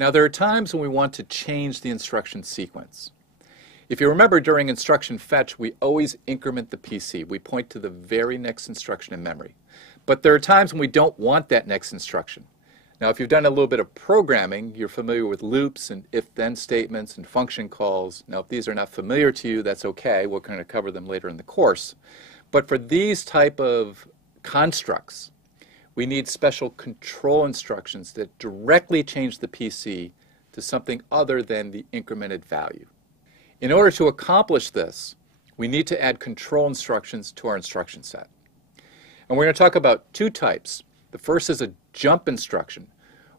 Now there are times when we want to change the instruction sequence. If you remember, during instruction fetch, we always increment the PC. We point to the very next instruction in memory. But there are times when we don't want that next instruction. Now if you've done a little bit of programming, you're familiar with loops and if-then statements and function calls. Now if these are not familiar to you, that's okay. We're going to cover them later in the course. But for these type of constructs, we need special control instructions that directly change the PC to something other than the incremented value. In order to accomplish this, we need to add control instructions to our instruction set. And we're going to talk about two types. The first is a jump instruction,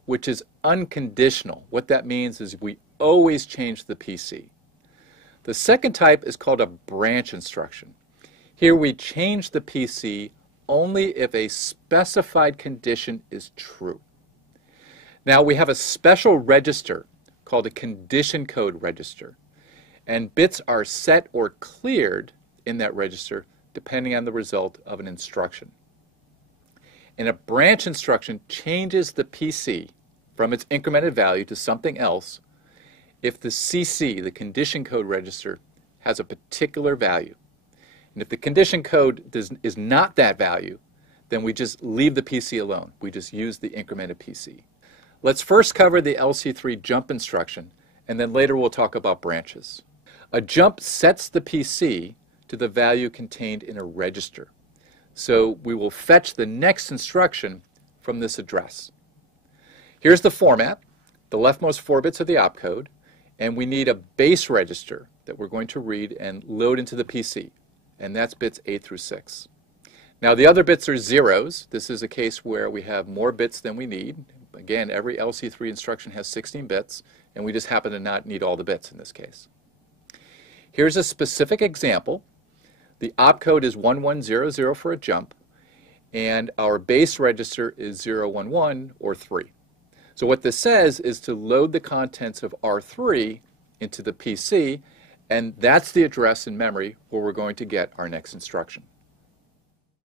which is unconditional. What that means is we always change the PC. The second type is called a branch instruction. Here we change the PC only if a specified condition is true. Now we have a special register called a condition code register, and bits are set or cleared in that register depending on the result of an instruction. And a branch instruction changes the PC from its incremented value to something else if the CC, the condition code register, has a particular value. And if the condition code is not that value, then we just leave the PC alone. We just use the incremented PC. Let's first cover the LC3 jump instruction, and then later we'll talk about branches. A jump sets the PC to the value contained in a register. So we will fetch the next instruction from this address. Here's the format. The leftmost 4 bits are the opcode, and we need a base register that we're going to read and load into the PC. And that's bits 8 through 6. Now the other bits are zeros. This is a case where we have more bits than we need. Again, every LC3 instruction has 16 bits, and we just happen to not need all the bits in this case. Here's a specific example. The opcode is 1100 for a jump, and our base register is 011 or 3. So what this says is to load the contents of R3 into the PC, and that's the address in memory where we're going to get our next instruction.